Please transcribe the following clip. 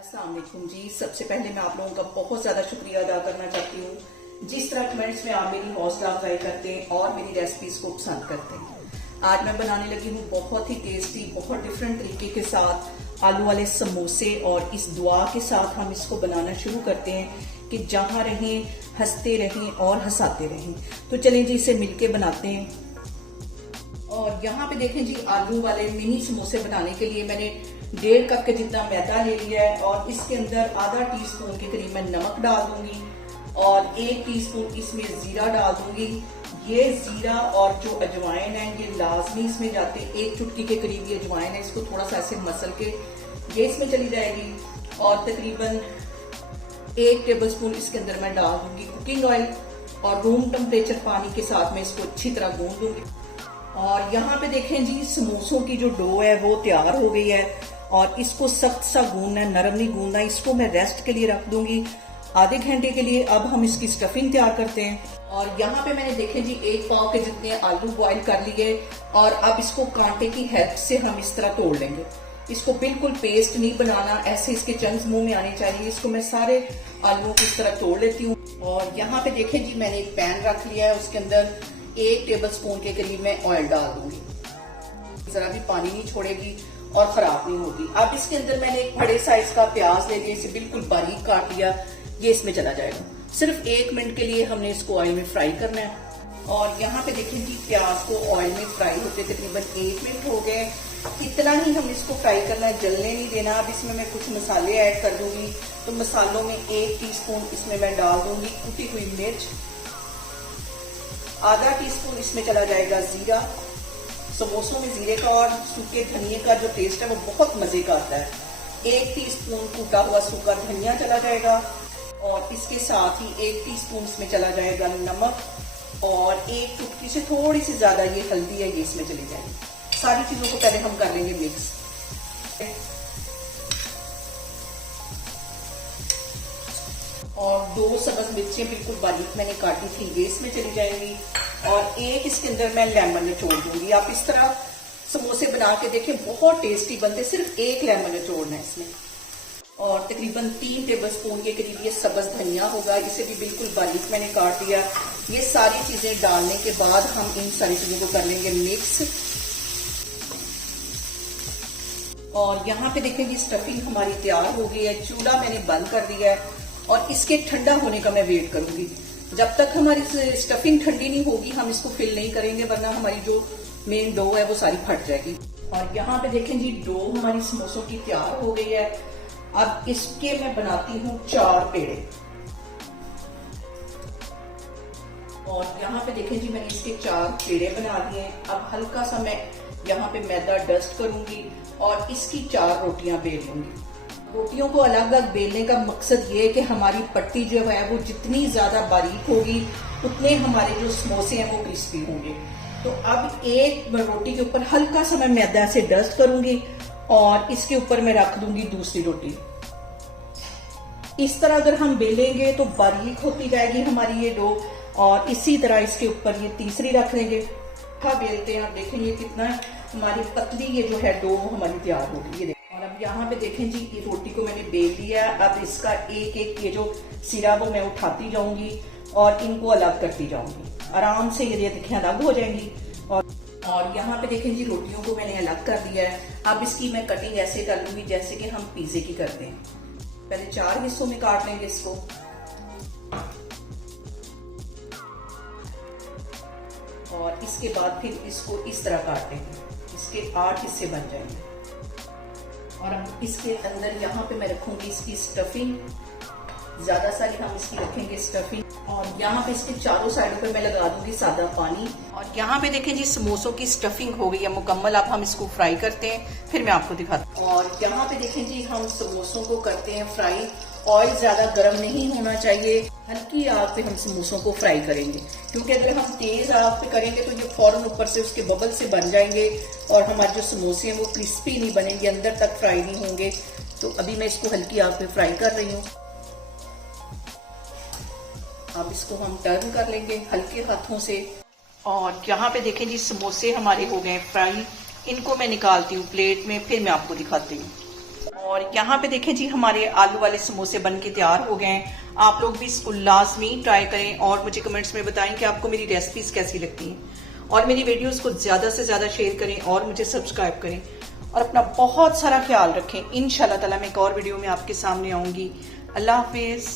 अस्सलाम वालेकुम जी। सबसे पहले मैं आप लोगों का बहुत ज्यादा शुक्रिया अदा करना चाहती हूँ जिस तरह कमेंट्स में आप मेरी हौसला अफजाई करते हैं और मेरी रेसिपीज को पसंद करते हैं। आज मैं बनाने लगी हूँ बहुत ही टेस्टी, बहुत डिफरेंट तरीके के साथ आलू वाले समोसे, और इस दुआ के साथ हम इसको बनाना शुरू करते हैं कि जहाँ रहें हंसते रहें और हंसाते रहें। तो चलें जी, इसे मिलके बनाते हैं। और यहाँ पे देखें जी, आलू वाले मिनी समोसे बनाने के लिए मैंने 1.5 कप के जितना मैदा ले लिया है और इसके अंदर आधा टीस्पून के करीब मैं नमक डाल दूंगी और 1 टीस्पून इसमें जीरा डाल दूंगी। ये जीरा और जो अजवाइन है ये लाजमी इसमें जाते हैं। 1 चुटकी के करीब ये अजवाइन है, इसको थोड़ा सा ऐसे मसल के ये इसमें चली जाएगी। और तकरीबन 1 टेबलस्पून इसके अंदर मैं डाल दूंगी कुकिंग ऑयल और रूम टेम्परेचर पानी के साथ में इसको अच्छी तरह गूंद दूंगी। और यहाँ पे देखें जी, समोसों की जो डो है वो तैयार हो गई है और इसको सख्त सा गूंदना है, नरम नहीं गूंदना। इसको मैं रेस्ट के लिए रख दूंगी आधे घंटे के लिए। अब हम इसकी स्टफिंग तैयार करते हैं। और यहाँ पे मैंने देखे जी 1 पाव के जितने आलू बॉईल कर लिए और अब इसको कांटे की हेल्प से हम इस तरह तोड़ लेंगे। इसको बिल्कुल पेस्ट नहीं बनाना, ऐसे इसके चंक्स मुंह में आने चाहिए। इसको मैं सारे आलूओं को इस तरह तोड़ लेती हूँ। और यहाँ पे देखें जी, मैंने एक पैन रख लिया है, उसके अंदर 1 टेबलस्पून के करीब मैं ऑयल डाल दूंगी। जरा भी पानी नहीं छोड़ेगी और खराब नहीं होगी। अब इसके अंदर मैंने एक बड़े साइज का प्याज ले लिया, इसे बिल्कुल बारीक काट लिया, ये इसमें चला जाएगा। सिर्फ 1 मिनट के लिए हमने इसको ऑयल में फ्राई करना है। और यहाँ पे देखिए जी, प्याज को ऑयल में फ्राई होते तकरीबन 1 मिनट हो गए। इतना ही हम इसको फ्राई करना है, जलने नहीं देना। अब इसमें मैं कुछ मसाले ऐड कर दूंगी। तो मसालों में 1 टीस्पून इसमें मैं डाल दूंगी कुटी हुई मिर्च, आधा टीस्पून इसमें चला जाएगा जीरा। समोसों में जीरे का और सूखे धनिए का जो टेस्ट है वो बहुत मजे का आता है। 1 टीस्पून कूटा हुआ सूखा धनिया चला जाएगा और इसके साथ ही 1 टीस्पून इसमें चला जाएगा नमक और 1 चुटकी से थोड़ी सी ज्यादा ये हल्दी है, ये इसमें चली जाएगी। सारी चीजों को पहले हम कर लेंगे मिक्स। और 2 सब्ज मिर्चें बिल्कुल बारीक मैंने काटी थी, ये इसमें चली जाएंगी। और 1 इसके अंदर मैं लेमन निचोड़ दूंगी। आप इस तरह समोसे बना के देखें, बहुत टेस्टी बनते। सिर्फ 1 लेमन निचोड़ना है इसमें। और तकरीबन 3 टेबलस्पून के करीब ये सब्ज धनिया होगा, इसे भी बिल्कुल बारीक मैंने काट दिया। ये सारी चीजें डालने के बाद हम इन सारी चीजों को कर लेंगे मिक्स। और यहाँ पे देखें, स्टफिंग हमारी तैयार हो गई है। चूल्हा मैंने बंद कर दिया है और इसके ठंडा होने का मैं वेट करूंगी। जब तक हमारी स्टफिंग ठंडी नहीं होगी हम इसको फिल नहीं करेंगे, वरना हमारी जो मेन डो है वो सारी फट जाएगी। और यहाँ पे देखें जी, डो हमारी समोसों की तैयार हो गई है। अब इसके मैं बनाती हूँ 4 पेड़े। और यहाँ पे देखें जी, मैंने इसके 4 पेड़े बना दिए। अब हल्का सा मैं यहाँ पे मैदा डस्ट करूंगी और इसकी 4 रोटियां बेल लूंगी। रोटियों को अलग अलग बेलने का मकसद ये है कि हमारी पट्टी जो है वो जितनी ज्यादा बारीक होगी उतने हमारे जो समोसे हैं वो क्रिस्पी होंगे। तो अब एक रोटी के ऊपर हल्का सा मैं मैदा से डस्ट करूंगी और इसके ऊपर मैं रख दूंगी दूसरी रोटी। इस तरह अगर हम बेलेंगे तो बारीक होती जाएगी हमारी ये डो। और इसी तरह इसके ऊपर ये तीसरी रख लेंगे। बेलते हैं, आप देखेंगे कितना हमारी पतली ये जो है डो हमारी तैयार होगी। ये और अब यहाँ पे देखें जी, ये रोटी को मैंने बेल लिया। अब इसका एक एक ये जो सिरा वो मैं उठाती जाऊंगी और इनको अलग करती जाऊंगी। आराम से ये देखें अलग हो जाएंगी। और यहाँ पे देखें जी, रोटियों को मैंने अलग कर दिया है। अब इसकी मैं कटिंग ऐसे कर लूंगी जैसे कि हम पिज्जे की करते हैं। पहले 4 हिस्सों में काट लेंगे इसको। और इसके बाद फिर इसको इस तरह काटेंगे, इसके 8 हिस्से बन जाएंगे। और अब इसके अंदर यहाँ पे मैं रखूंगी इसकी स्टफिंग। ज्यादा सारी हम इसकी रखेंगे स्टफिंग। और यहाँ पे इसके चारों साइडों पे मैं लगा दूंगी सादा पानी। और यहाँ पे देखें जी, समोसों की स्टफिंग हो गई है मुकम्मल। अब हम इसको फ्राई करते हैं, फिर मैं आपको दिखाती हूँ। और यहाँ पे देखें जी, हम समोसों को करते हैं फ्राई। ऑयल ज्यादा गर्म नहीं होना चाहिए, हल्की आग पे हम समोसों को फ्राई करेंगे, क्योंकि अगर हम तेज आग पे करेंगे तो ये फौरन ऊपर से उसके बबल से बन जाएंगे और हमारे जो समोसे हैं वो क्रिस्पी नहीं बनेंगे, अंदर तक फ्राई नहीं होंगे। तो अभी मैं इसको हल्की आग पे फ्राई कर रही हूँ। अब इसको हम टर्न कर लेंगे हल्के हाथों से। और यहाँ पे देखें जी, समोसे हमारे हो गए फ्राई। इनको मैं निकालती हूँ प्लेट में, फिर मैं आपको दिखाती हूँ। और यहाँ पे देखें जी, हमारे आलू वाले समोसे बन के तैयार हो गए हैं। आप लोग भी इसको लाजमी ट्राई करें और मुझे कमेंट्स में बताएं कि आपको मेरी रेसिपीज कैसी लगती हैं, और मेरी वीडियोस को ज्यादा से ज्यादा शेयर करें और मुझे सब्सक्राइब करें, और अपना बहुत सारा ख्याल रखें। इंशाल्लाह ताला मैं एक और वीडियो में आपके सामने आऊंगी। अल्लाह हाफिज।